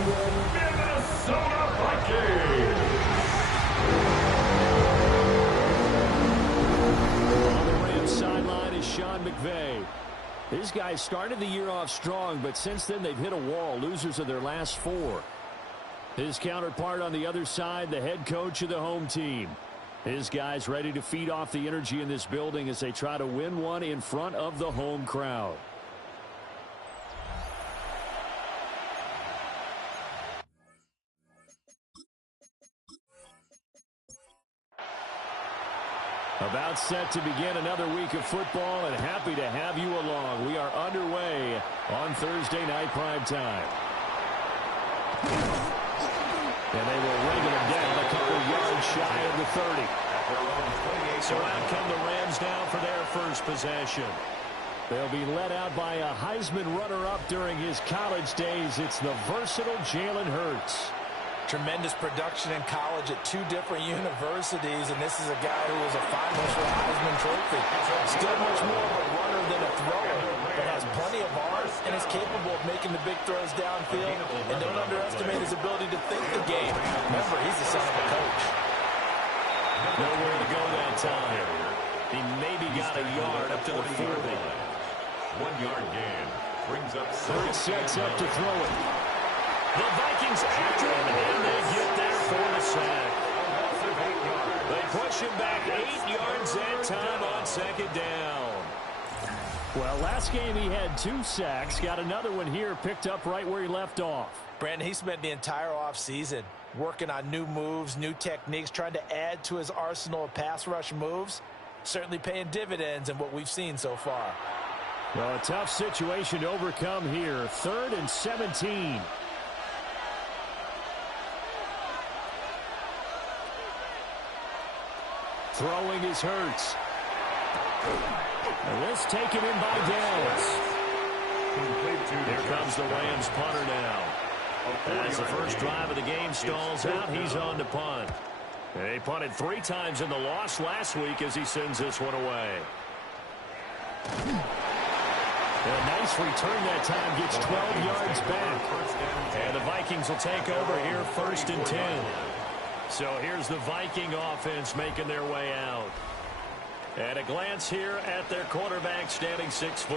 Minnesota Vikings. On the Rams sideline is Sean McVay. These guys started the year off strong, but since then they've hit a wall, losers of their last 4. His counterpart on the other side, the head coach of the home team. His guys ready to feed off the energy in this building as they try to win one in front of the home crowd. About set to begin another week of football, and happy to have you along. We are underway on Thursday night primetime. And they will ring them down a couple yards shy of the 30. So out come the Rams now for their first possession. They'll be led out by a Heisman runner-up during his college days. It's the versatile Jalen Hurts. Tremendous production in college at 2 different universities, and this is a guy who was a finalist for the Heisman Trophy. Still much more of a runner than a thrower, but has plenty of arm and is capable of making the big throws downfield. And don't underestimate his ability to think the game. Remember, he's the son of a coach. Nowhere to go that time. He maybe got a yard up to the 40. 1 yard gain. Brings up Hurts sets up to throw it. The Vikings after him, and they get there for the sack. They push him back 8 yards that time on second down. Well, last game he had 2 sacks. Got another one here, picked up right where he left off. Brandon, he spent the entire offseason working on new moves, new techniques, trying to add to his arsenal of pass rush moves. Certainly paying dividends in what we've seen so far. Well, a tough situation to overcome here. 3rd and 17. Throwing is Hurts. And this taken in by Dallas. Here comes the Rams punter now. As the first drive of the game stalls out, he's on to punt. They punted 3 times in the loss last week as he sends this one away. A nice return that time, gets 12 yards back. And the Vikings will take over here 1st and 10. So here's the Viking offense making their way out. At a glance here at their quarterback, standing 6'3".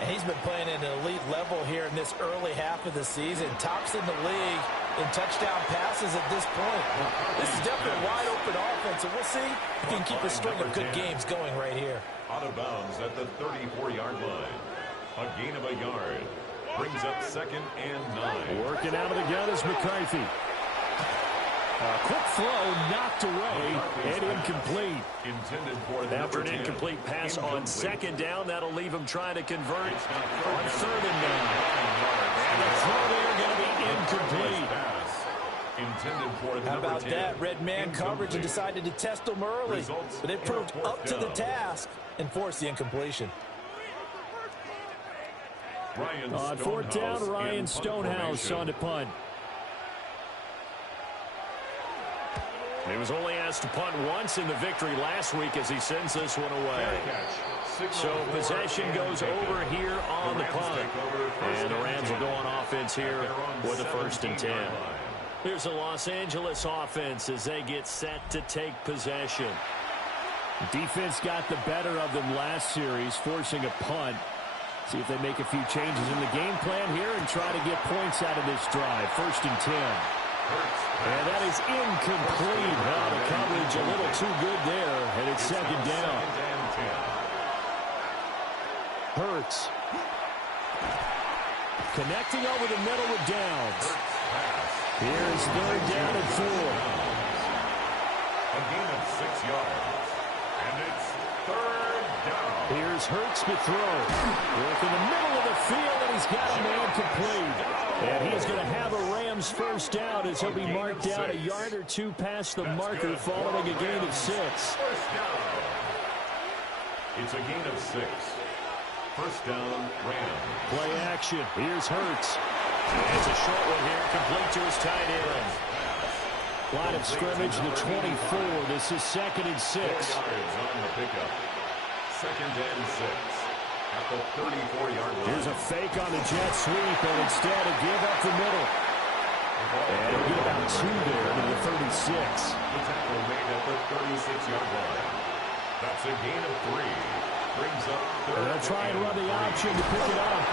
And he's been playing at an elite level here in this early half of the season. Tops in the league in touchdown passes at this point. This is definitely a wide-open offense, and we'll see if he can keep a string of good games going right here. Out of bounds at the 34-yard line. A gain of a yard. Brings up 2nd and 9. Working out of the gun is McCarthy. A quick throw knocked away and incomplete. After an incomplete pass on 2nd down, that'll leave him trying to convert on 3rd and 9. And the throw there going to be incomplete. How about that? Red man coverage and decided to test him early. But it proved up to the task and forced the incompletion. On 4th down, Ryan Stonehouse on to punt. He was only asked to punt once in the victory last week as he sends this one away. So possession goes over here on the punt. And the Rams will go on offense here with a 1st and 10. Here's the Los Angeles offense as they get set to take possession. Defense got the better of them last series, forcing a punt. See if they make a few changes in the game plan here and try to get points out of this drive. 1st and 10. And that is incomplete. Now the coverage a little too good there, and it's 2nd down. Hurts. Connecting over the middle with Downs. Here's 3rd down and 4. A gain of 6 yards. And it's 3rd down. Here's Hurts to throw. Work in the middle of the field, and he's got a man complete. And he's going to have a Rams 1st down as he'll be marked down a yard or 2 past the marker following a gain of 6. It's a gain of 6. 1st down, Rams. Play action. Here's Hurts. It's a short one here, complete to his tight end. Line of scrimmage, the 24. This is 2nd and 6. 4 yards on the pickup. 2nd and 6. At the 34-yard line. Here's a fake on the jet sweep, and instead a give up the middle. And he'll get about 2 there to the 36. The tackle made at the 36-yard line. That's a gain of 3. Brings up third. And they'll try and run the option to pick it up.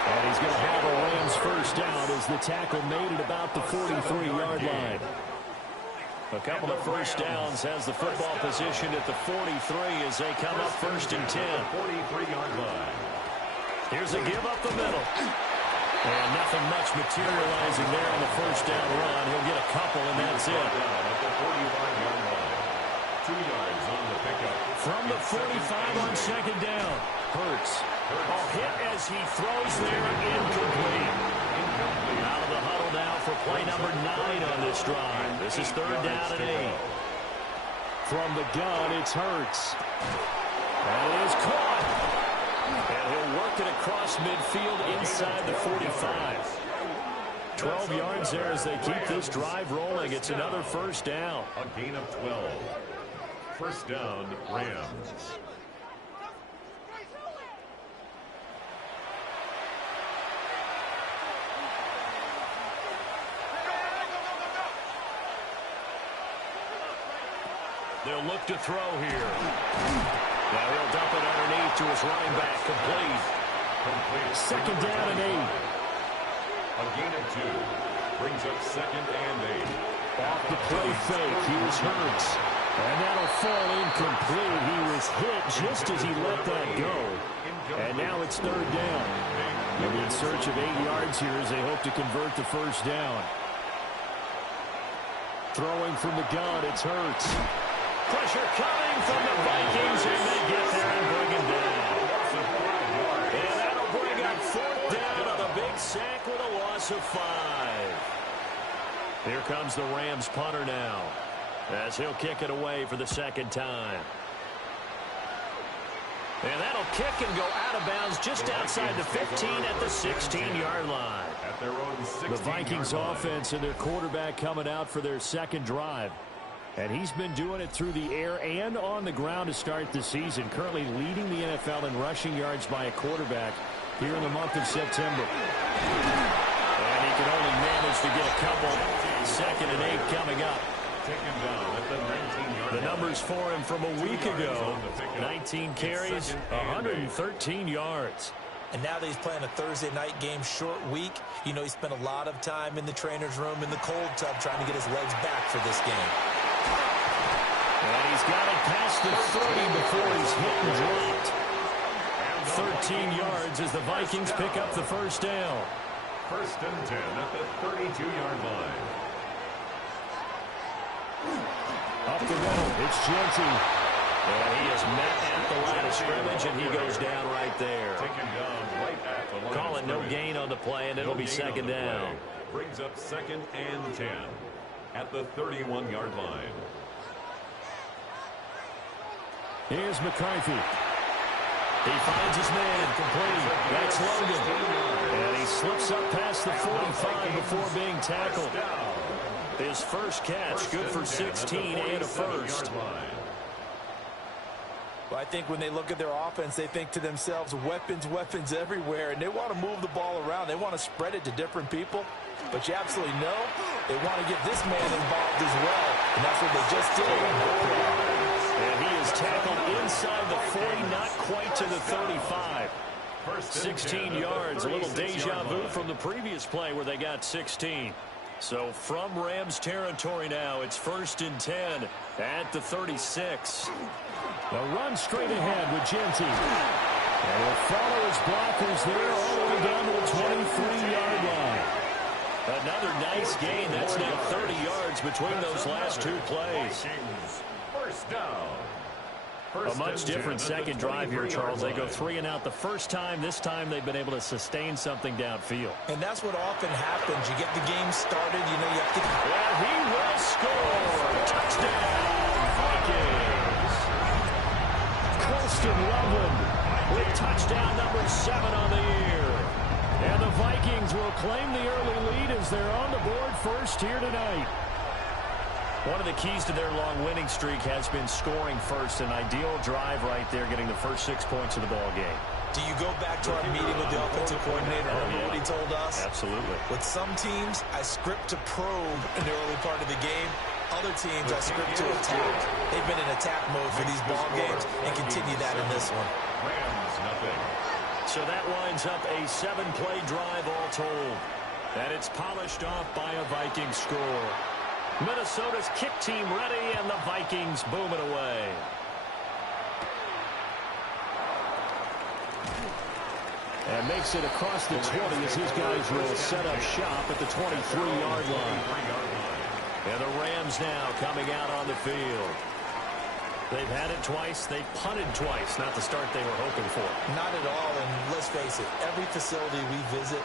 And he's going to have a Rams first down as the tackle made it about the 43-yard line. A couple of first downs has the football position at the 43 as they come up first and 10. 43-yard line. Here's a give up the middle. And nothing much materializing there on the first down run. He'll get a couple, and that's it. At the 45-yard line. 2 yards on the pickup. From the 45 on second down. Hurts. A hit as he throws there, incomplete. Out of the huddle now for play number 9 on this drive. This is third down and 8. From the gun, it's Hurts. And it is caught. And he'll work it across midfield inside the 45. 12 yards there as they keep this drive rolling. It's another first down. A gain of 12. First down, Rams. They'll look to throw here. Now he'll dump it underneath to his running back. Complete. Second down and 8. A gain of 2. Brings up second and 8. Off the play fake. Here's Hurts. And that'll fall incomplete. He was hit just as he let that go. And now it's third down. They'll be in search of 8 yards here as they hope to convert the first down. Throwing from the gun, it's Hurts. Pressure coming from the Vikings, and they get there and bring him down. And that'll bring up fourth down on a big sack with a loss of 5. Here comes the Rams punter now, as he'll kick it away for the second time. And that'll kick and go out of bounds just outside the 15 at the 16-yard line. At their own 16-yard the Vikings offense and their quarterback coming out for their second drive. And he's been doing it through the air and on the ground to start the season, currently leading the NFL in rushing yards by a quarterback here in the month of September. And he can only manage to get a couple. Second and 8 coming up. Taken down at the 19-yard The numbers for him from a week ago, 19 carries, 113 yards. And now that he's playing a Thursday night game, short week, you know he spent a lot of time in the trainer's room, in the cold tub, trying to get his legs back for this game. And he's got it past the 30 before he's hit and dropped. 13 yards as the Vikings pick up the first down. First and 10 at the 32-yard line. Up the middle, it's Genty. And he is met at the line of scrimmage, and he goes down right there. Taken down right at the line. Call it no gain on the play, and it'll be second down. Brings up second and 10 at the 31-yard line. Here's McCarthy. He finds his man, complete. That's Logan. And he slips up past the 45 before being tackled. His first catch, good for 16 and a first. Well, I think when they look at their offense, they think to themselves, weapons, weapons everywhere, and they want to move the ball around. They want to spread it to different people. But you absolutely know they want to get this man involved as well, and that's what they just did. And he is tackled inside the 40, not quite to the 35. 16 yards, a little deja vu from the previous play where they got 16. So from Rams territory now, it's first and 10 at the 36. They'll run straight ahead with Genty. And he'll follow his blockers there all the way down to the 23-yard line. Another nice gain. That's now 30 yards between those last two plays. First down. A much different second drive here, Charles. They go 3 and out the first time. This time they've been able to sustain something downfield. And that's what often happens. You get the game started, you know, you have to... And he will score. Touchdown, Vikings. Colston Loveland with touchdown number 7 on the year. And the Vikings will claim the early lead as they're on the board first here tonight. One of the keys to their long winning streak has been scoring first. An ideal drive right there, getting the first 6 points of the ball game. Do you go back to our meeting with the offensive coordinator? Remember what he told us? Absolutely. With some teams, I script to probe in the early part of the game. Other teams, I script to attack. They've been in attack mode for these ball games and continue that in this one. Rams, nothing. So that winds up a 7-play drive all told. And it's polished off by a Vikings score. Minnesota's kick team ready, and the Vikings boom it away. And makes it across the 20 as his guys will set up shop at the 23-yard line. And the Rams now coming out on the field. They've had it twice. They've punted twice. Not the start they were hoping for. Not at all, and let's face it, every facility we visit,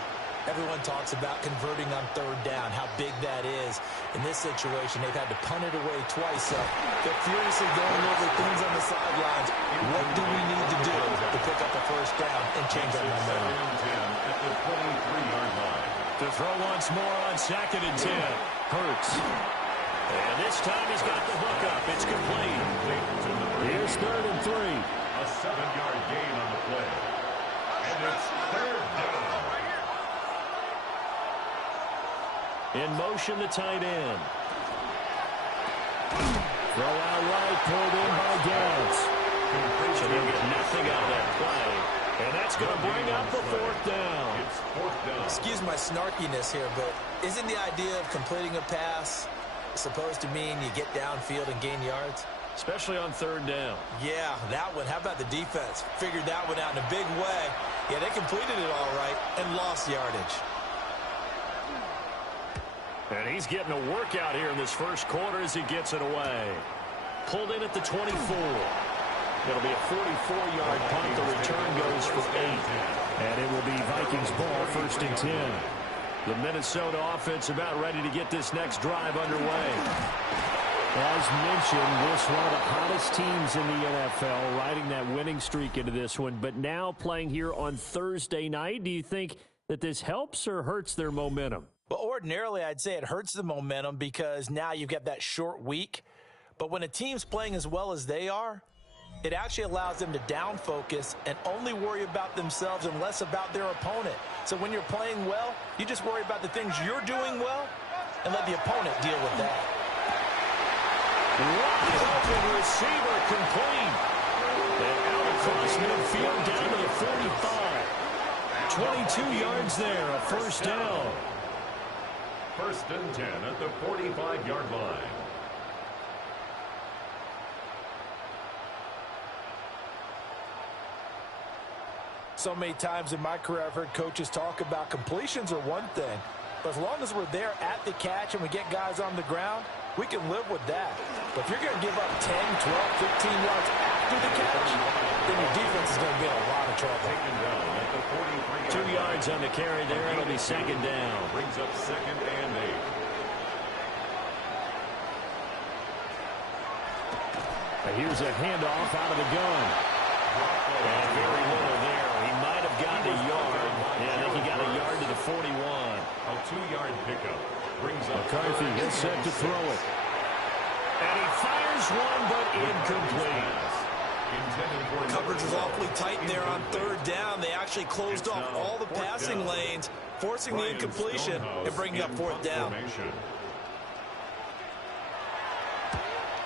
everyone talks about converting on third down, how big that is. In this situation, they've had to punt it away twice, so they're furiously going over things on the sidelines. What do we need to do to pick up a first down and change our momentum? At the 23-yard line. To throw once more on 2nd and 10. Hurts. And this time he's got the hook up. It's complete. Here's 3rd and 3. A 7-yard gain on the play. And it's 3rd down. In motion, the tight end. Throw out right, pulled in by Downs. So they'll get nothing out of that play. And that's going to bring up the 4th down. It's 4th down. Excuse my snarkiness here, but isn't the idea of completing a pass supposed to mean you get downfield and gain yards? Especially on 3rd down. Yeah, that one. How about the defense? Figured that one out in a big way. Yeah, they completed it all right and lost yardage. And he's getting a workout here in this first quarter as he gets it away. Pulled in at the 24. It'll be a 44-yard punt. The return goes for 8. And it will be Vikings ball, 1st and 10. The Minnesota offense about ready to get this next drive underway. As mentioned, this one of the hottest teams in the NFL, riding that winning streak into this one, but now playing here on Thursday night. Do you think that this helps or hurts their momentum? Well, ordinarily, I'd say it hurts the momentum because now you've got that short week. But when a team's playing as well as they are, it actually allows them to down focus and only worry about themselves and less about their opponent. So when you're playing well, you just worry about the things you're doing well and let the opponent deal with that. Wide open receiver complete. And out across midfield down to the 45. 22 yards there, a 1st down. 1st and 10 at the 45-yard line. So many times in my career, I've heard coaches talk about completions are one thing, but as long as we're there at the catch and we get guys on the ground, we can live with that. But if you're going to give up 10, 12, 15 yards after the catch, then your defense is going to be in a lot of trouble. 2 yards on the carry there. It'll be 2nd down. Brings up 2nd and 8. And here's a handoff out of the gun. And very little there. He might have gotten a yard. Yeah, I think he got a yard to the 41. A 2-yard pickup. Brings up McCarthy is set to throw it. And he fires one, but incomplete. Coverage was awfully tight there on 3rd down. They actually closed off all the passing lanes, forcing the incompletion and bringing up 4th down.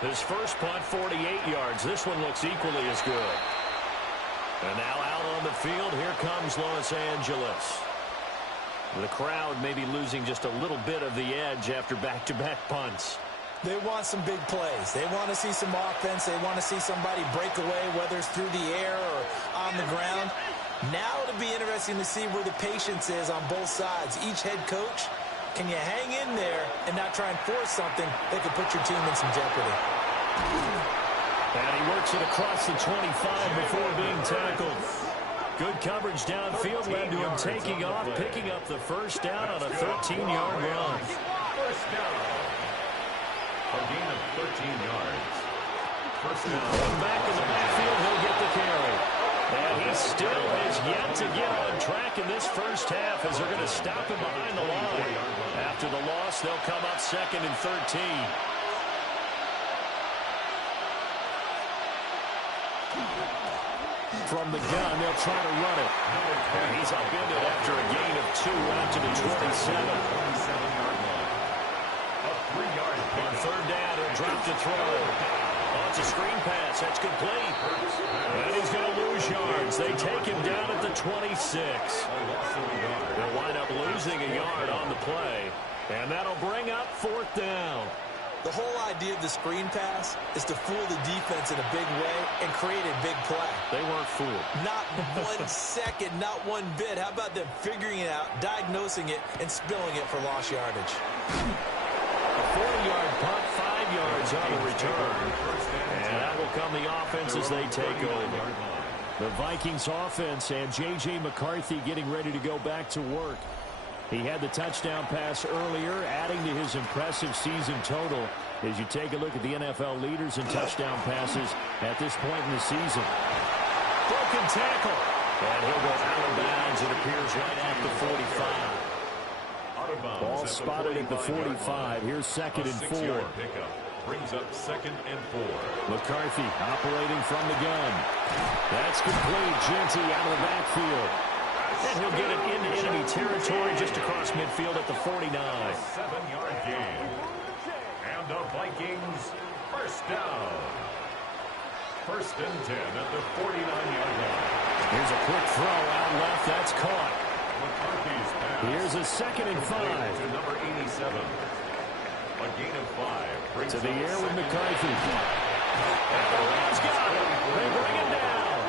His first punt, 48 yards. This one looks equally as good. And now out on the field, here comes Los Angeles. The crowd may be losing just a little bit of the edge after back-to-back punts. They want some big plays. They want to see some offense. They want to see somebody break away, whether it's through the air or on the ground. Now it'll be interesting to see where the patience is on both sides. Each head coach, can you hang in there and not try and force something that could put your team in some jeopardy? And he works it across the 25 before being tackled. Good coverage downfield led to him taking off, picking up the 1st down on a 13-yard run. 1st down. A gain of 13 yards. 1st down. Back in the backfield, he'll get the carry. And he still has yet to get on track in this first half as they're going to stop him behind the line. After the loss, they'll come up 2nd and 13. From the gun, they'll try to run it. And he's upended after a gain of 2 out to the 27. On third down, he'll drop to throw. Oh, it's a screen pass. That's complete. And he's going to lose yards. They take him down at the 26. They'll wind up losing a yard on the play. And that'll bring up 4th down. The whole idea of the screen pass is to fool the defense in a big way and create a big play. They weren't fooled. Not 1 second, not 1 bit. How about them figuring it out, diagnosing it, and spilling it for lost yardage? A 40-yard punt, 5 yards on the return. And that will come the offense as they take over. The Vikings offense and J.J. McCarthy getting ready to go back to work. He had the touchdown pass earlier, adding to his impressive season total as you take a look at the NFL leaders in touchdown passes at this point in the season. Broken tackle. And he'll go out of bounds. It appears right at the 45. Ball spotted at the 45. Here's 2nd and 4. Brings up 2nd and 4. McCarthy operating from the gun. That's complete. Genty out of the backfield. And he'll get it into enemy territory just across midfield at the 49. 7-yard gain. And the Vikings first down. 1st and 10 at the 49-yard line. Here's a quick throw out left. That's caught. McCarthy's pass. Here's a 2nd and 5. To number 87. A gain of 5. Brings to the air with up McCarthy. And the Rams got it. They bring it down.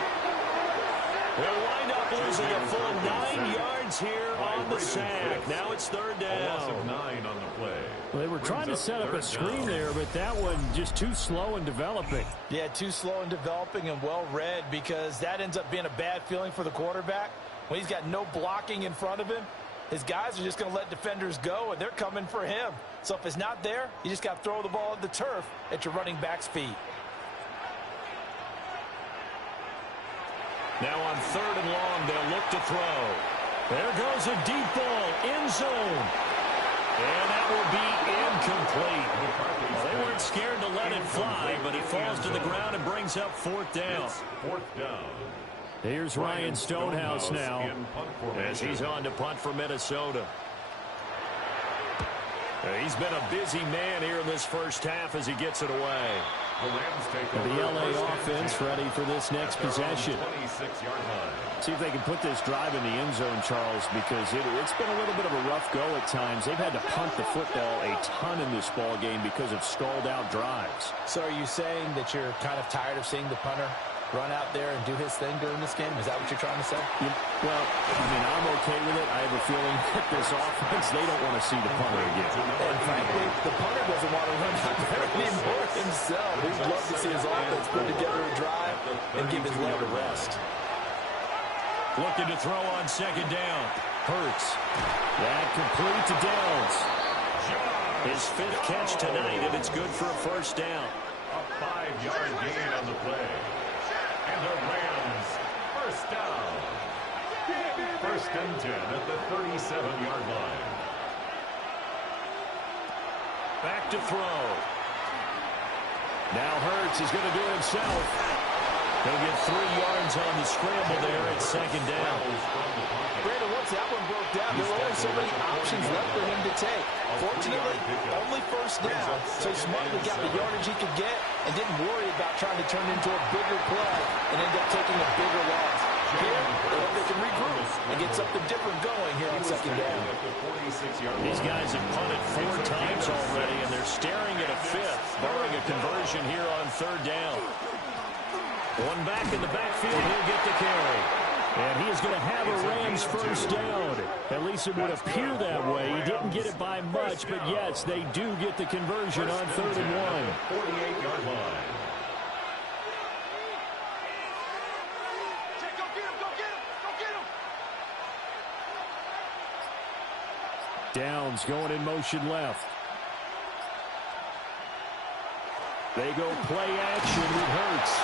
They'll wind up losing a full 9 yards here on the sack. Now it's 3rd down. A loss of 9 on the play. Well, they were trying to set up a screen there, but that one just too slow in developing. Yeah, too slow in developing and well read, because that ends up being a bad feeling for the quarterback. When he's got no blocking in front of him, his guys are just going to let defenders go, and they're coming for him. So if it's not there, you just got to throw the ball at the turf at your running back's feet. Now on 3rd and long, they'll look to throw. There goes a deep ball, end zone. And that will be incomplete. Well, they weren't scared to let it fly, but he falls to the ground and brings up 4th down. 4th down. Here's Ryan Stonehouse now as he's on to punt for Minnesota. He's been a busy man here in this first half as he gets it away. The LA offense ready for this next possession. See if they can put this drive in the end zone, Charles, because it's been a little bit of a rough go at times. They've had to punt the football a ton in this ball game because of stalled out drives. So are you saying that you're kind of tired of seeing the punter run out there and do his thing during this game? Is that what you're trying to say? Yeah, well, I mean, I'm okay with it. I have a feeling that this offense, they don't want to see the punter again. And frankly, the punter doesn't want to run out there anymore himself. He'd love to see his offense put together a drive and give his leg a rest. Looking to throw on 2nd down. Hurts. That complete to Downs. His 5th catch tonight, and it's good for a 1st down. A 5-yard gain on the play. And the Rams first down. 1st and 10 at the 37-yard line. Back to throw. Now Hurts is going to do it himself. He'll get 3 yards on the scramble there at 2nd down. Brandon, once that one broke down, there were only so many options left for him to take. Fortunately, only 1st down, so he smartly got the yardage he could get and didn't worry about trying to turn into a bigger play and end up taking a bigger loss. Here, they can regroup and get something different going here on 2nd down. These guys have punted 4 times already, and they're staring at a 5th, barring a conversion here on 3rd down. One back in the backfield, he'll get the carry. And he is going to have a Rams 1st down. At least it would appear that way. He didn't get it by much, but yes, they do get the conversion on 3rd and 1. 48-yard line. Downs going in motion left. They go play action with Hurts.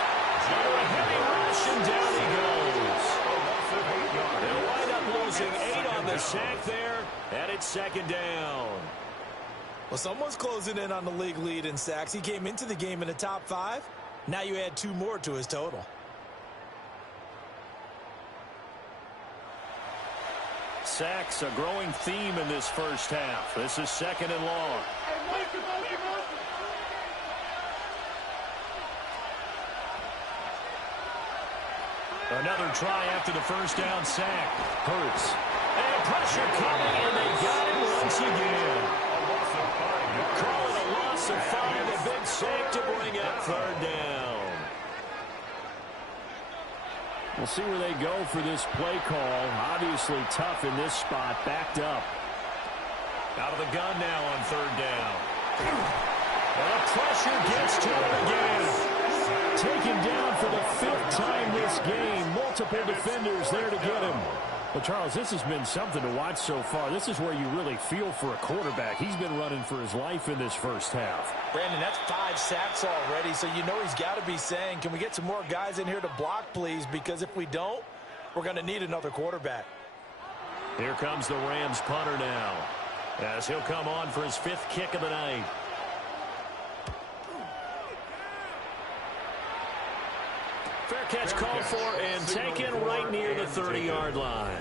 A heavy rush, and down he goes. They'll wind up losing 8 on the sack there, and it's 2nd down. Well, someone's closing in on the league lead in sacks. He came into the game in the top 5. Now you add 2 more to his total. sacks, a growing theme in this first half. This is 2nd and long. Another try after the first down sack. Hurts. And pressure coming, and they got him once again. Call it a loss of 5, a big sack to bring up 3rd down. We'll see where they go for this play call. Obviously tough in this spot, backed up. Out of the gun now on 3rd down. And the pressure gets to him again. Taken down for the 5th time this game. Multiple defenders there to get him. Well, Charles, this has been something to watch so far. This is where you really feel for a quarterback. He's been running for his life in this first half. Brandon, that's 5 sacks already, so you know he's got to be saying, can we get some more guys in here to block, please? Because if we don't, we're going to need another quarterback. Here comes the Rams punter now, as he'll come on for his 5th kick of the night. Fair catch called for and taken right near the 30-yard line.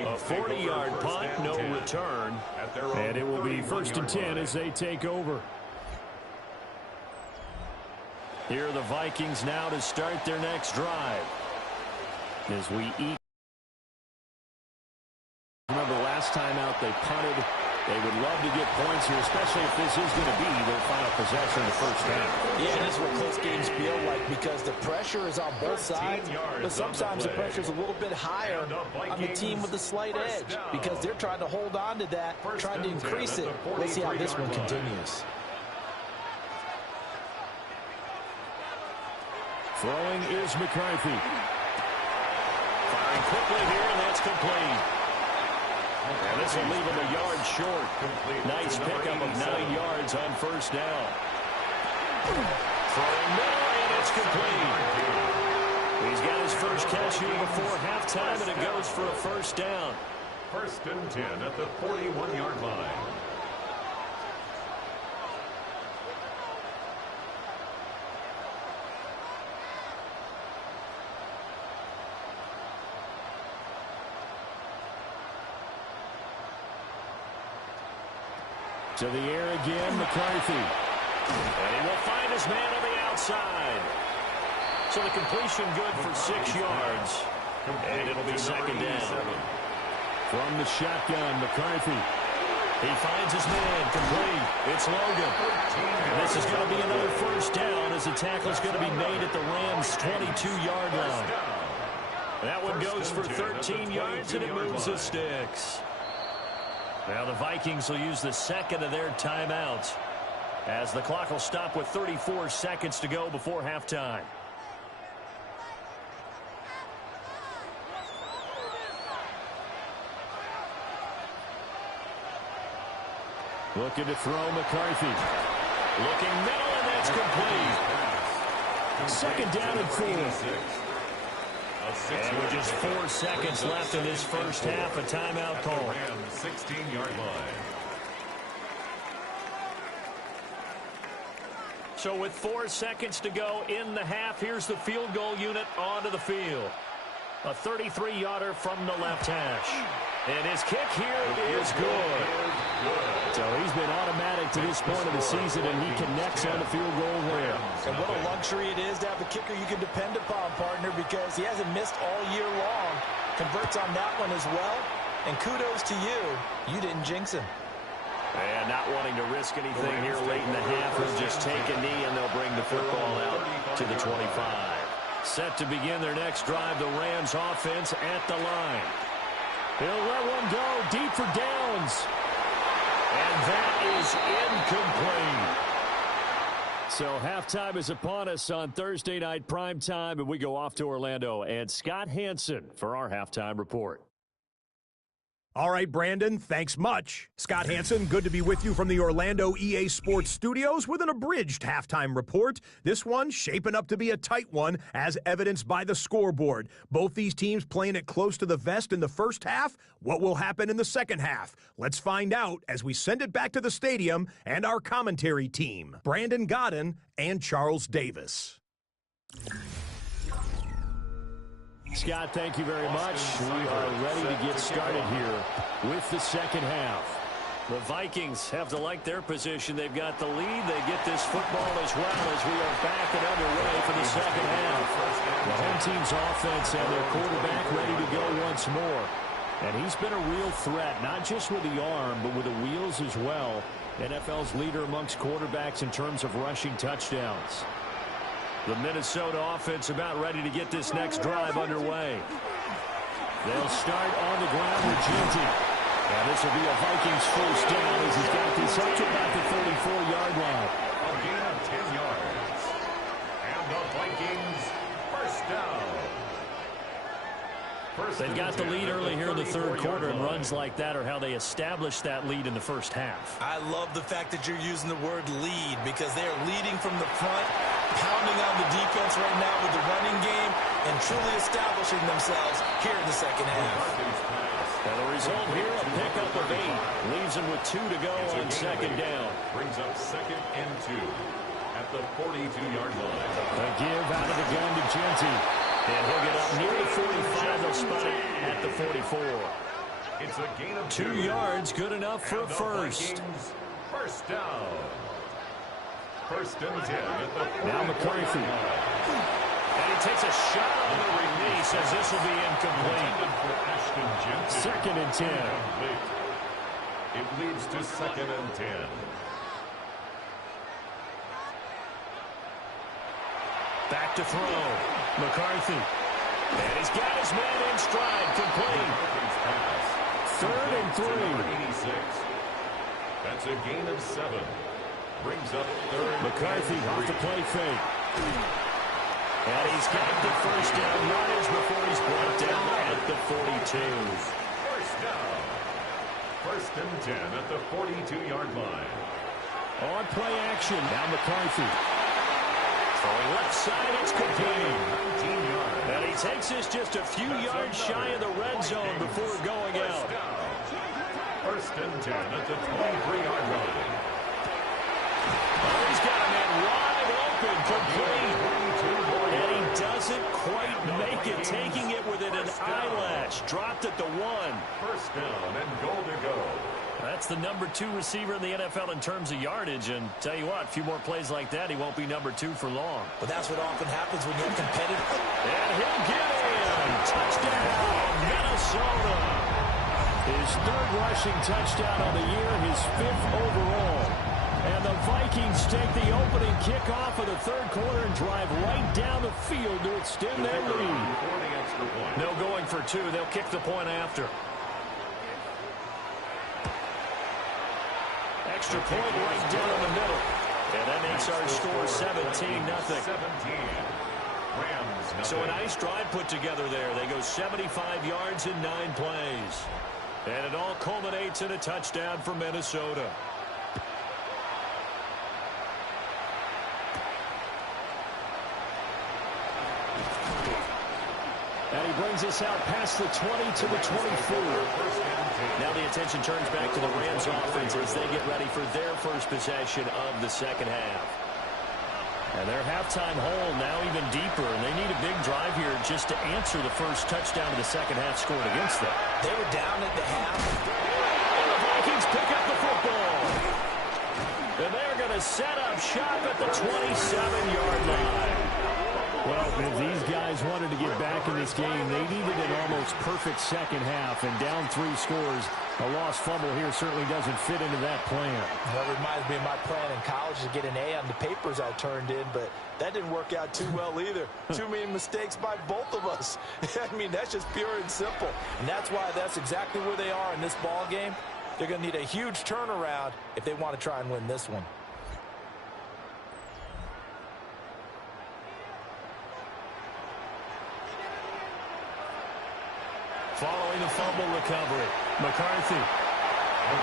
A 40-yard punt, no return. And it will be 1st and 10 as they take over. Here are the Vikings now to start their next drive. As we eat. Remember last time out they punted. They would love to get points here, especially if this is going to be their final possession in the first half. Yeah, this is what close games feel like because the pressure is on both sides, but sometimes the pressure is a little bit higher on the team with the slight edge because they're trying to hold on to that, trying to increase it. Let's see how this one continues. Throwing is McCarthy. Firing quickly here, and that's complete. And this will leave him a yard short. Nice pickup of 9 yards on 1st down. Throwing middle, and it's complete. He's got his first catch here before halftime, and it goes for a 1st down. 1st and 10 at the 41-yard line. To the air again, McCarthy. And he will find his man on the outside. So the completion good for 6 yards. And it'll be 2nd down. From the shotgun, McCarthy. He finds his man, complete. It's Logan. And this is going to be another 1st down as the tackle's going to be made at the Rams' 22-yard line. That one goes for 13 yards, and it moves the sticks. Now the Vikings will use the 2nd of their timeouts as the clock will stop with 34 seconds to go before halftime. Looking to throw McCarthy. Looking middle, and that's complete. 2nd down and 4. And with just 4 seconds left in this first half, a timeout call. 16-yard line. So with 4 seconds to go in the half, here's the field goal unit onto the field. A 33-yarder from the left hash. And his kick here is good. So he's been automatic to this point of the season, and he connects on the field goal there. And what a luxury it is to have a kicker you can depend upon, partner, because he hasn't missed all year long. Converts on that one as well. And kudos to you. You didn't jinx him. And not wanting to risk anything here late in the half, he'll just take a knee, and they'll bring the football out to the 25. Set to begin their next drive, the Rams offense at the line. He'll let one go deep for downs. And that is incomplete. So halftime is upon us on Thursday night primetime, and we go off to Orlando. And Scott Hansen for our halftime report. All right, Brandon, thanks much. Scott Hansen, good to be with you from the Orlando EA Sports Studios with an abridged halftime report. This one shaping up to be a tight one, as evidenced by the scoreboard. Both these teams playing it close to the vest in the first half. What will happen in the second half? Let's find out as we send it back to the stadium and our commentary team, Brandon Godden and Charles Davis. Scott, thank you very much. We are ready to get started here with the second half. The Vikings have to like their position. They've got the lead. They get this football as well as we are back and underway for the second half. The home team's offense and their quarterback ready to go once more. And he's been a real threat, not just with the arm, but with the wheels as well. NFL's leader amongst quarterbacks in terms of rushing touchdowns. The Minnesota offense about ready to get this next drive underway. They'll start on the ground with Kinetik. And this will be a Vikings first down as he's got this up to about the 34-yard line. A gain of 10 yards. And the Vikings first down. They've got the lead early here in the third quarter, and runs like that are how they establish that lead in the first half. I love the fact that you're using the word lead because they are leading from the front, pounding on the defense right now with the running game, and truly establishing themselves here in the second half. And the result here, a pickup of 8. Leaves them with 2 to go on second down. Brings up 2nd and 2 at the 42-yard line. A give out of the gun to Kinetik. And he'll get up near the 45. They'll spot it at the 44. It's a gain of 2 yards, good enough for a first. First down. 1st and 10 at the now McCarthy. And he takes a shot on the release as this will be incomplete. 2nd and 10. It leads to 2nd and 10. Back to throw. McCarthy. And he's got his man in stride. Complete. 3rd and 3. That's a gain of 7. Brings up 3rd. McCarthy off the play fake. And he's got the first down runners before he's brought down at the 42. First down. 1st and 10 at the 42-yard line. On play action. Now McCarthy. Throwing left side, it's complete. 19 yards. And he takes this just a few yards shy of the red zone before going out. 1st and 10 at the 23-yard line. Oh, he's got a man wide open, complete. And he doesn't quite make it, taking it within an eyelash. Dropped at the 1. First down and goal to go. That's the number 2 receiver in the NFL in terms of yardage. And tell you what, a few more plays like that, he won't be number 2 for long. But that's what often happens when you're competitive. And he'll get in. Touchdown, Minnesota. His 3rd rushing touchdown of the year, his 5th overall. And the Vikings take the opening kickoff of the third quarter and drive right down the field to extend their lead. No going for 2. They'll kick the point after. Extra point right down the middle. And that makes our score 17-0. So a nice drive put together there. They go 75 yards in 9 plays. And it all culminates in a touchdown for Minnesota. And he brings us out past the 20 to the 24. Now the attention turns back to the Rams offense as they get ready for their first possession of the second half. And their halftime hole now even deeper, and they need a big drive here just to answer the first touchdown of the second half scored against them. They were down at the half. And the Vikings pick up the football. And they're going to set up shop at the 27-yard line. Well, if these guys wanted to get back in this game, they needed an almost perfect second half, and down 3 scores. A lost fumble here certainly doesn't fit into that plan. Well, it reminds me of my plan in college to get an A on the papers I turned in, but that didn't work out too well either. Too many mistakes by both of us. I mean, that's just pure and simple. And that's why that's exactly where they are in this ball game. They're going to need a huge turnaround if they want to try and win this one. Following the fumble recovery, McCarthy.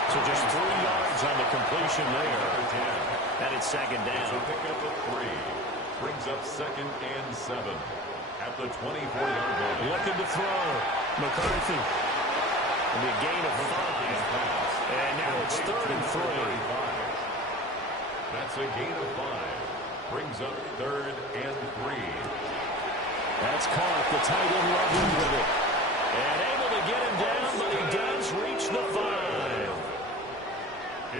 So just 3 yards on the completion there. And it's second down. So pick up a 3. Brings up 2nd and 7 at the 24-yard line. Looking to throw. McCarthy. It'll be a gain of 5. And now it's 3rd and 3. That's a gain of 5. Brings up 3rd and 3. That's caught. The tight end Loveland with it. And able to get him down, but he does reach the 5.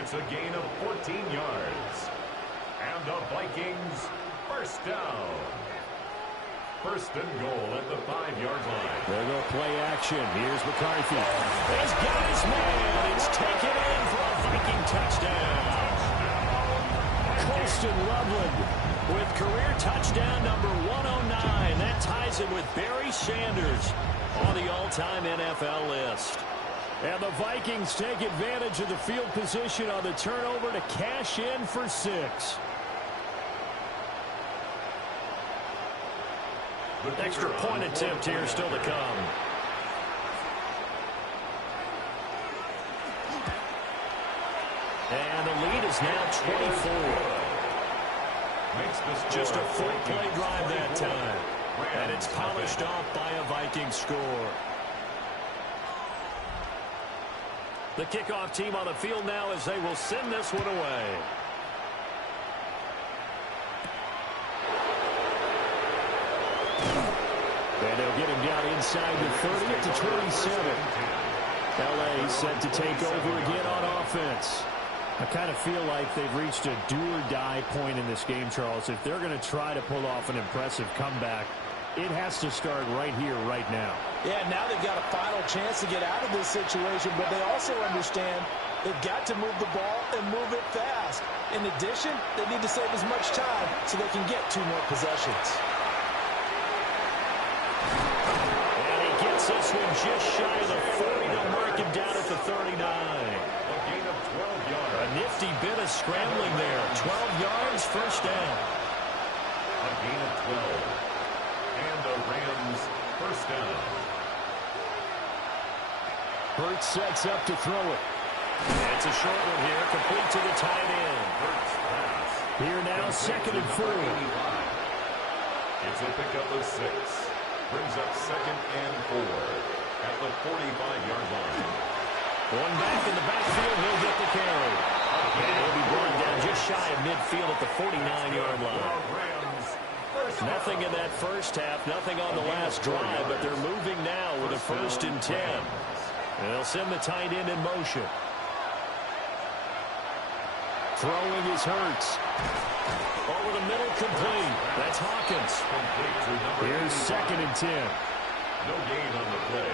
It's a gain of 14 yards. And the Vikings first down. First and goal at the 5-yard line. They're going to play action. Here's McCarthy. He's got his man. It's taken in for a Viking touchdown. Colston Loveland with career touchdown number 109. That ties him with Barry Sanders on the all-time NFL list. And the Vikings take advantage of the field position on the turnover to cash in for 6. Extra point attempt here still to come. And the lead is now 24. Just a 4-play drive that time. And it's polished off by a Viking score. The kickoff team on the field now as they will send this one away. And they'll get him down inside the 30 to 27. L.A. set to take over again on offense. I kind of feel like they've reached a do-or-die point in this game, Charles. If they're going to try to pull off an impressive comeback, it has to start right here, right now. Yeah, now they've got a final chance to get out of this situation, but they also understand they've got to move the ball and move it fast. In addition, they need to save as much time so they can get 2 more possessions. And he gets this one just shy of the 40 to mark him down at the 39. A gain of 12 yards. A nifty bit of scrambling there. 12 yards, first down. A gain of 12. And the Rams first down. Hurts sets up to throw it. And it's a short one here, complete to the tight end. Here now, second and 4. It's a pickup of 6. Brings up second and 4 at the 45-yard line. One back in the backfield, he'll get the carry. And he'll be brought down just shy of midfield at the 49-yard line. Nothing in that first half, nothing on the last drive, but they're moving now with a 1st and 10. And they'll send the tight end in motion. Throwing is Hurts. Over the middle, complete. That's Hawkins. Here's second and 10. No gain on the play.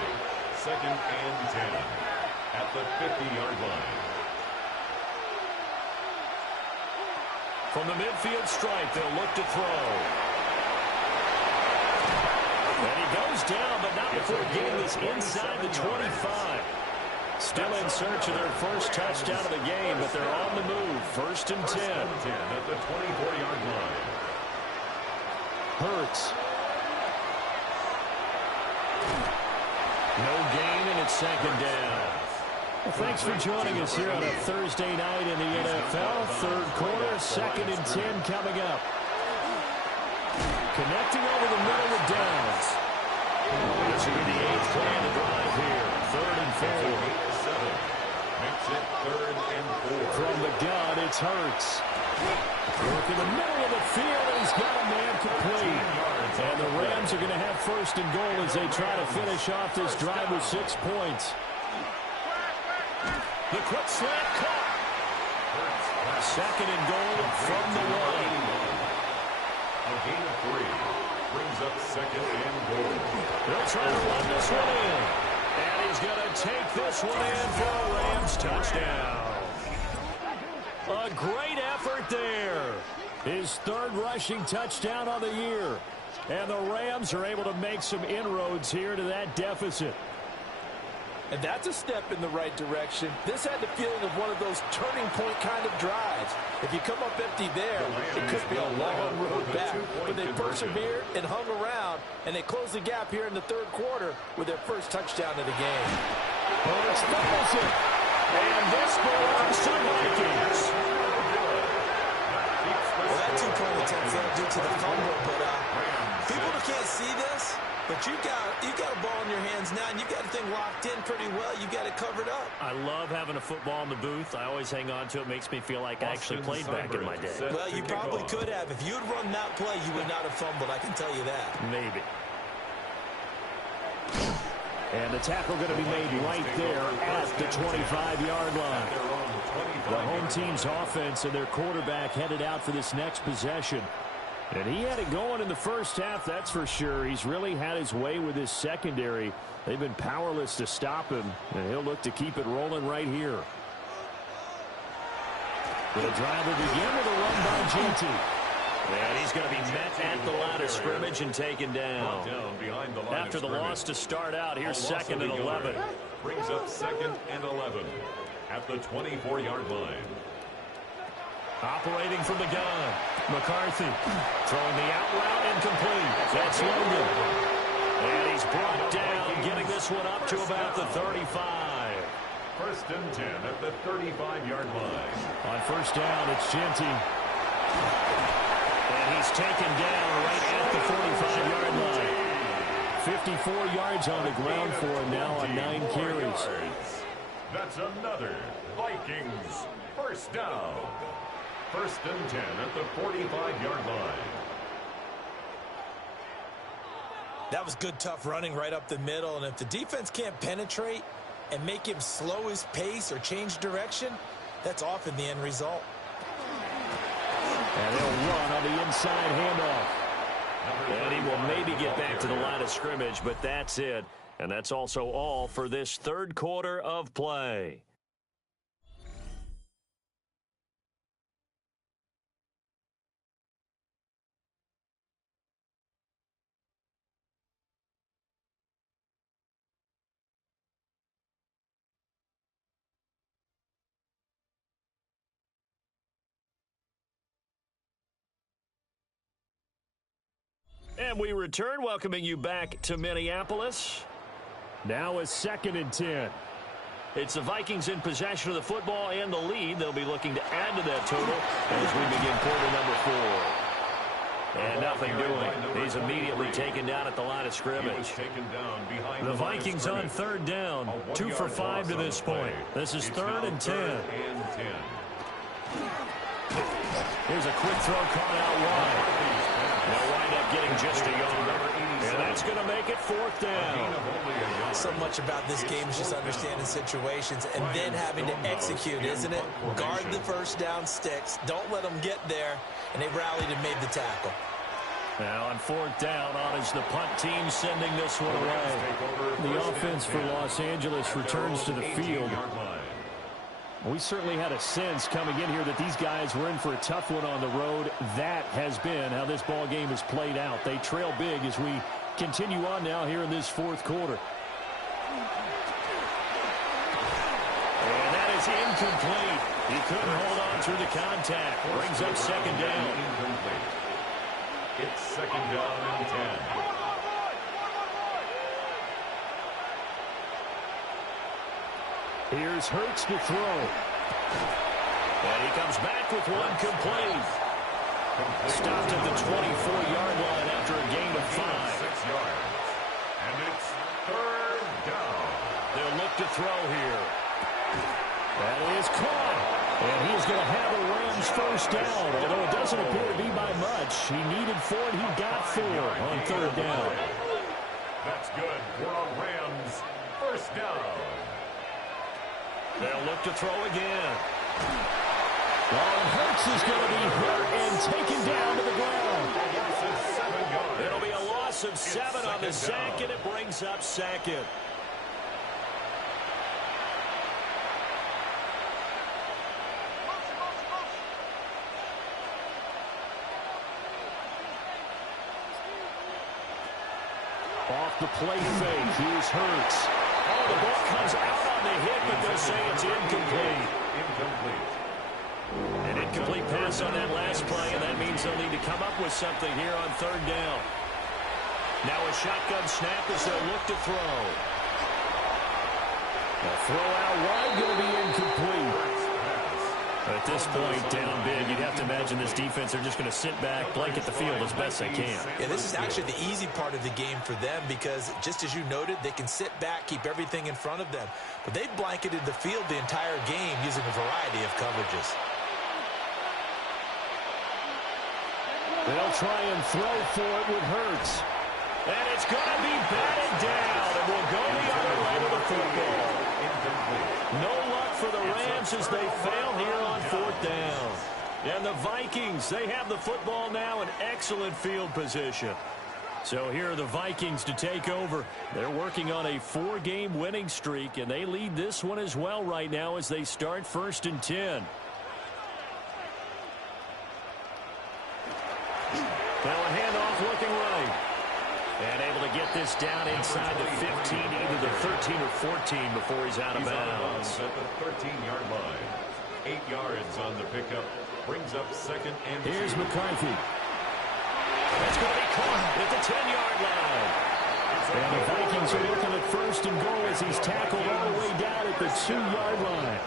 Second and 10 at the 50-yard line. From the midfield stripe, they'll look to throw. And he goes down, but not before getting this inside the 25. Still in search of their first touchdown of the game, but they're on the move. 1st and 10. At the 24-yard line. Hurts. No gain, and it's second down. Well, thanks for joining us here on a Thursday night in the NFL. 3rd quarter, 2nd and 10 coming up. Connecting over the middle with Downs. This will be the 8th play of the drive here. 3rd and 4. Makes it 3rd and 4. From the gun, it's Hurts. Work in the middle of the field, and he's got a man complete. And the Rams are going to have 1st and goal as they try to finish off this drive with 6 points. The quick slant caught. 2nd and goal from the 1. A gain of 3 brings up 2nd and goal. They'll try to run this one in. And he's going to take this one in for a Rams touchdown. A great effort there. His 3rd rushing touchdown on the year. And the Rams are able to make some inroads here to that deficit. And that's a step in the right direction. This had the feeling of one of those turning point kind of drives. If you come up empty there, it could be a long road back. But they persevered and hung around, and they closed the gap here in the 3rd quarter with their first touchdown of the game. Hurts fumbles it. And this belongs to the Vikings. Well, that 2-point attempt fell due to the fumble, but people who can't see this, but you've got a ball in your hands now, and you've got the thing locked in pretty well. You've got it covered up. I love having a football in the booth. I always hang on to it. Makes me feel like I actually played back in my day. Well, you probably could have. If you had run that play, you would not have fumbled. I can tell you that. Maybe. And the tackle going to be made right there at the 25-yard line. The home team's offense and their quarterback headed out for this next possession. And he had it going in the first half, that's for sure. He's really had his way with his secondary. They've been powerless to stop him, and he'll look to keep it rolling right here. The drive will begin with a run by Kinetik. And he's going to be met at the line of scrimmage and taken down. After the loss to start out, here's 2nd and 11. Brings up 2nd and 11 at the 24-yard line. Operating from the gun, McCarthy throwing the out route incomplete. That's Logan. And he's brought down, getting this one up to about the 35. 1st and 10 at the 35-yard line. On first down, it's Kinetik. And he's taken down right at the 45-yard line. 54 yards on the ground for him now on 9 carries. That's another Vikings first down. 1st and 10 at the 45-yard line. That was good, tough running right up the middle. And if the defense can't penetrate and make him slow his pace or change direction, that's often the end result. And they'll run on the inside handoff. And he will maybe get back to the line of scrimmage, but that's it. And that's also all for this third quarter of play. And we return, welcoming you back to Minneapolis. Now it's 2nd and 10. It's the Vikings in possession of the football and the lead. They'll be looking to add to that total as we begin quarter number 4. And nothing doing. He's immediately taken down at the line of scrimmage. The Vikings on 3rd down. 2 for 5 to this point. This is 3rd and 10. Here's a quick throw caught out wide. They'll wind up getting just a yard. And that's going to make it 4th down. So much about this game is just understanding situations and then having to execute, isn't it? Guard the first down sticks. Don't let them get there. And they rallied and made the tackle. Now on 4th down, on is the punt team sending this one away. The offense for Los Angeles returns to the field. We certainly had a sense coming in here that these guys were in for a tough one on the road. That has been how this ball game has played out. They trail big as we continue on now here in this 4th quarter. And that is incomplete. He couldn't hold on through the contact. Brings up 2nd down. It's 2nd down and 10. Here's Hurts to throw. And he comes back with one complete. Stopped at the 24-yard line after a gain of 5. 6 yards. And it's 3rd down. They'll look to throw here. That is caught. And he's going to have a Rams first down, although it doesn't appear to be by much. He needed 4, and he got 4 on 3rd down. That's good for a Rams first down. They'll look to throw again. Well, Hurts is going to be hurt and taken down to the ground. It'll be a loss of 7 on the sack, and it brings up 2nd. Off the play fake, here's Hurts. Oh, the ball comes out on the hit, but they'll say it's incomplete. An incomplete pass on that last play, and that means they'll need to come up with something here on 3rd down. Now a shotgun snap as they'll look to throw. The throw out wide going to be incomplete. At this point, down big, you'd have to imagine this defense, they're just going to sit back, blanket the field as best they can. Yeah, this is actually the easy part of the game for them because, just as you noted, they can sit back, keep everything in front of them. But they've blanketed the field the entire game using a variety of coverages. They'll try and throw for it with Hurts. And it's going to be batted down, and we'll go the other as they fail here on 4th down. And the Vikings, they have the football now in excellent field position. So here are the Vikings to take over. They're working on a 4-game winning streak, and they lead this one as well right now as they start 1st and 10. Now a handoff looking right. And able to get this down inside the 15, either the 13 or 14 before he's out of bounds. At the 13-yard line. 8 yards on the pickup. Brings up 2nd and 2. Here's McCarthy. That's going to be caught at the 10-yard line. And the Vikings are looking at 1st and goal as he's tackled all the way down at the 2-yard line.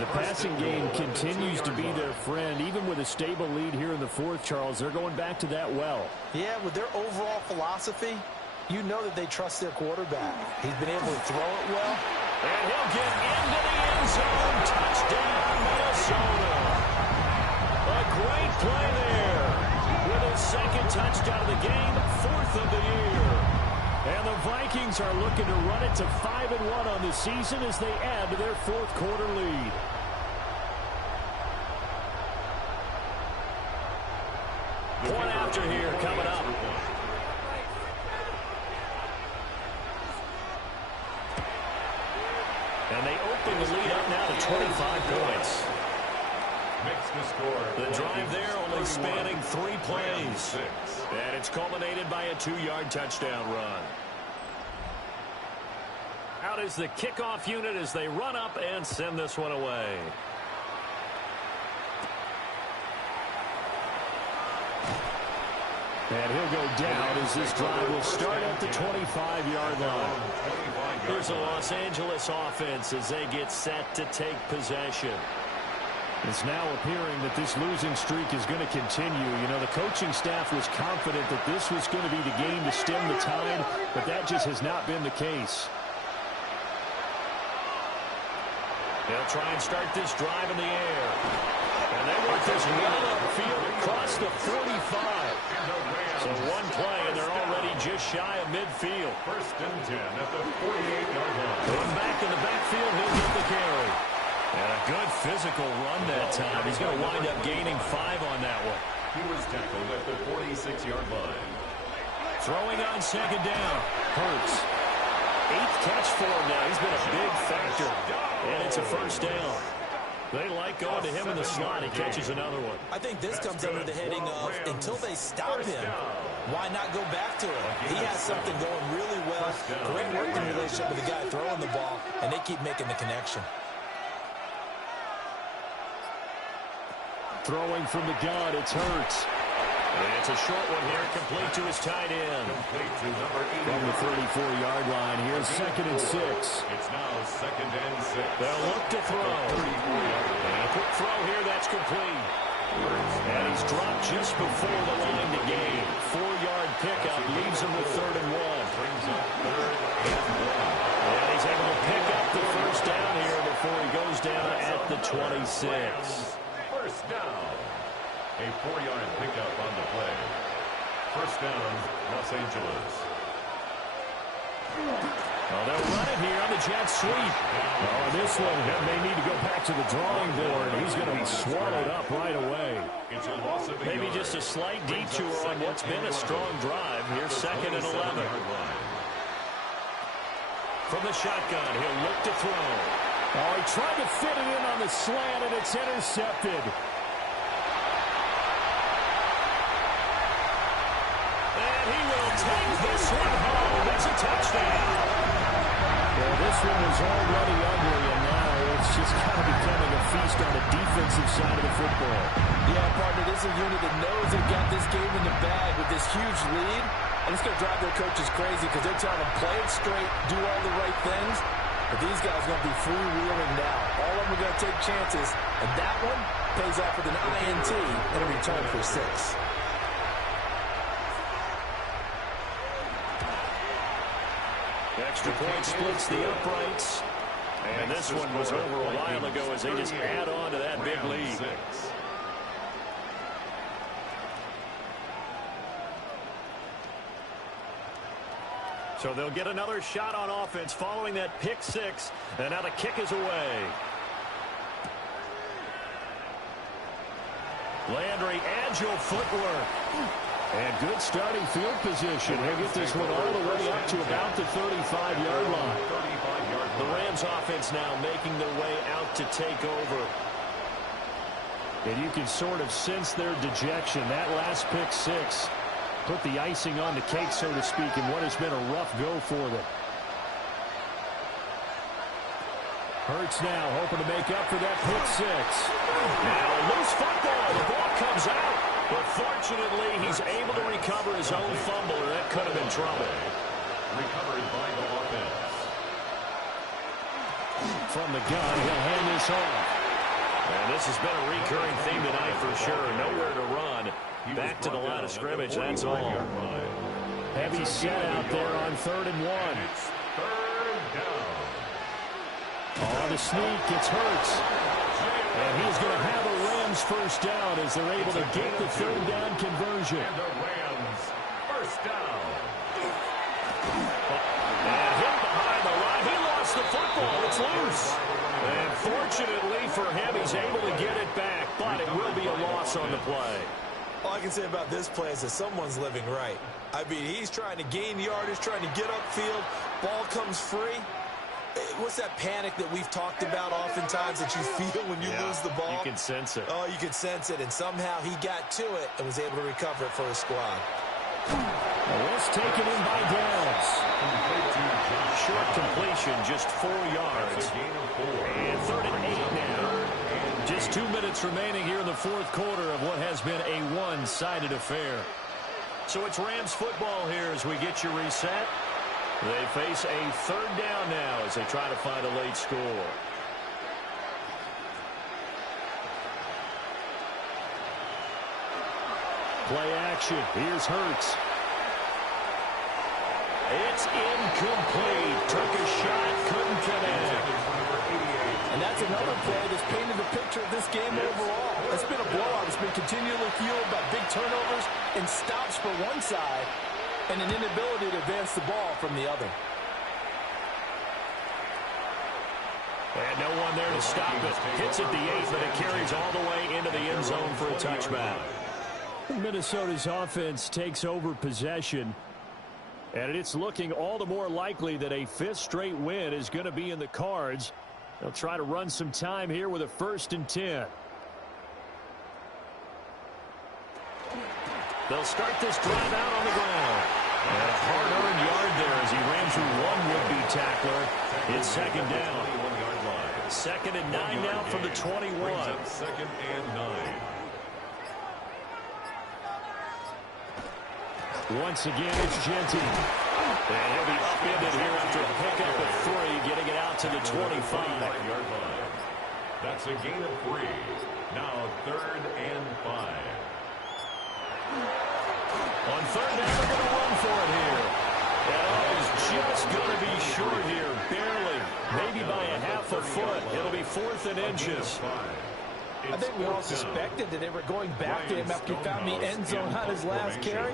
The passing game continues to be their friend. Even with a stable lead here in the 4th, Charles, they're going back to that well. Yeah, with their overall philosophy, you know that they trust their quarterback. He's been able to throw it well. And he'll get into the end zone. Touchdown, Minnesota. A great play there. With his 2nd touchdown of the game, 4th of the year. And the Vikings are looking to run it to 5-1 on the season as they add to their 4th quarter lead. Point after here coming up. And they open the lead up now to 25 points. The drive there only spanning 3 plays. And it's culminated by a 2-yard touchdown run. Out is the kickoff unit as they run up and send this one away. And he'll go down as this drive will start at the 25-yard line. Here's a Los Angeles offense as they get set to take possession. It's now appearing that this losing streak is going to continue. You know, the coaching staff was confident that this was going to be the game to stem the tide, but that just has not been the case. They'll try and start this drive in the air. And they work this well upfield across the 45. So one play, and they're already just shy of midfield. 1st and 10 at the 48-yard line. Going back in the backfield, he'll get the carry. And a good physical run that time. He's going to wind up gaining 5 on that one. He was tackled at the 46-yard line. Throwing on 2nd down. Hurts. 8th catch for him now. He's been a big factor. And it's a 1st down. They like going to him in the slot. He catches another one. I think this comes under the heading of until they stop him, why not go back to him? He has something going really well. Great working relationship with the guy throwing the ball, and they keep making the connection. Throwing from the gun, it's Hurts. And it's a short one here, complete to his tight end. From the 34-yard line, here's 2nd and 6. It's now 2nd and 6. They'll look to throw. And a quick throw here, that's complete. And he's dropped just before the line to gain. 4-yard pickup leaves him with 3rd and 1. And he's able to pick up the 1st down here before he goes down at the 26. 1st down. A 4-yard pickup on the play. 1st down, Los Angeles. Well, they'll run it here on the jet sweep. Oh, this one may need to go back to the drawing board. He's going to be swallowed up right away. It's a loss of Maybe just a slight detour on what's been a strong drive. Here's 2nd and 11. From the shotgun, he'll look to throw. Oh, he tried to fit it in on the slant, and it's intercepted. And he will take this one home. It's a touchdown. Well, this one was already ugly, and now it's just kind of becoming a feast on the defensive side of the football. Yeah, partner, this is a unit that knows they've got this game in the bag with this huge lead, and it's going to drive their coaches crazy because they're telling them play it straight, do all the right things, but these guys are going to be freewheeling now. All of them are going to take chances, and that one pays off with an INT and a return for 6. Extra point splits the uprights. And this one was over a while ago as they just add on to that big lead. So they'll get another shot on offense following that pick 6. And now the kick is away. Landry, agile footwork. And good starting field position. He'll get this one all the way up to about the 35-yard line. The Rams offense now making their way out to take over. And you can sort of sense their dejection. That last pick six put the icing on the cake, so to speak, in what has been a rough go for them. Hurts now hoping to make up for that pick six. Now a loose football. The ball comes out. But fortunately, he's able to recover his own fumble, or that could have been trouble. Recovered by the offense. From the gun, he'll hand this off. And this has been a recurring theme tonight for sure. Nowhere to run. Back to the line of scrimmage, that's all. Heavy set out there on 3rd and 1. Third down. On the sneak, it's Hurts. And he's going to have a Rams first down as they're able to get the 3rd down conversion. And the Rams first down. And hit behind the line. He lost the football. It's loose. And fortunately for him, he's able to get it back, but it will be a loss on the play. All I can say about this play is that someone's living right. I mean, he's trying to gain yardage, trying to get upfield. Ball comes free. What's that panic that we've talked about oftentimes that you feel when you lose the ball? You can sense it. Oh, you can sense it, and somehow he got to it and was able to recover it for his squad. Let's take it in by Downs. Short completion, just 4 yards. And 3rd and 8 now. Just 2 minutes remaining here in the 4th quarter of what has been a one-sided affair. So it's Rams football here as we get you reset. They face a 3rd down now as they try to find a late score. Play action. Here's Hurts. It's incomplete. Took a shot, couldn't connect. And that's another play that's painted the picture of this game overall. It's been a blowout. It's been continually fueled by big turnovers and stops for one side and an inability to advance the ball from the other. And no one there to stop it. Hits at the 8, but it carries all the way into the end zone for a touchback. Minnesota's offense takes over possession. And it's looking all the more likely that a 5th straight win is going to be in the cards. They'll try to run some time here with a 1st and 10. They'll start this drive out on the ground. And a hard-earned yard there as he ran through one would-be tackler. It's 2nd down. 2nd and 9 now from the 21. 2nd and 9. Once again, it's Genty. And he'll be upended here after a pickup of 3, getting it out to the 25-yard line. That's a gain of 3. Now 3rd and 5. On 3rd down, they're going to run for it here. And is just going to be short here, barely. Maybe by a half a foot. It'll be 4th and inches. I think we all suspected that they were going back to him after he found the end zone on his last carry.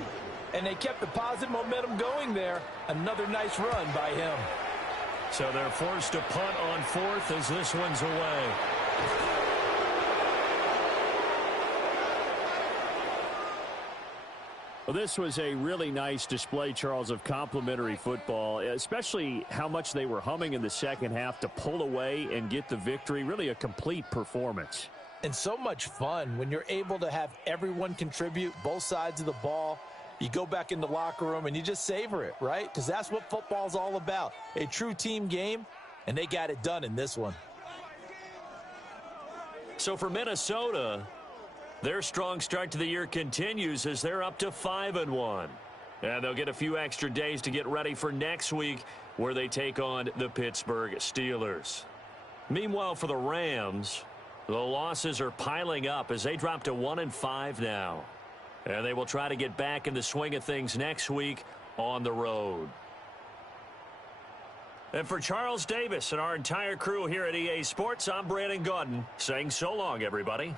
And they kept the positive momentum going there. Another nice run by him. So they're forced to punt on 4th as this one's away. Well, this was a really nice display, Charles, of complimentary football, especially how much they were humming in the second half to pull away and get the victory. Really a complete performance. And so much fun when you're able to have everyone contribute, both sides of the ball. You go back in the locker room and you just savor it, right? Because that's what football's all about. A true team game, and they got it done in this one. So for Minnesota, their strong start to the year continues as they're up to 5-1. And they'll get a few extra days to get ready for next week where they take on the Pittsburgh Steelers. Meanwhile, for the Rams, the losses are piling up as they drop to 1-5 now. And they will try to get back in the swing of things next week on the road. And for Charles Davis and our entire crew here at EA Sports, I'm Brandon Gaudin saying so long, everybody.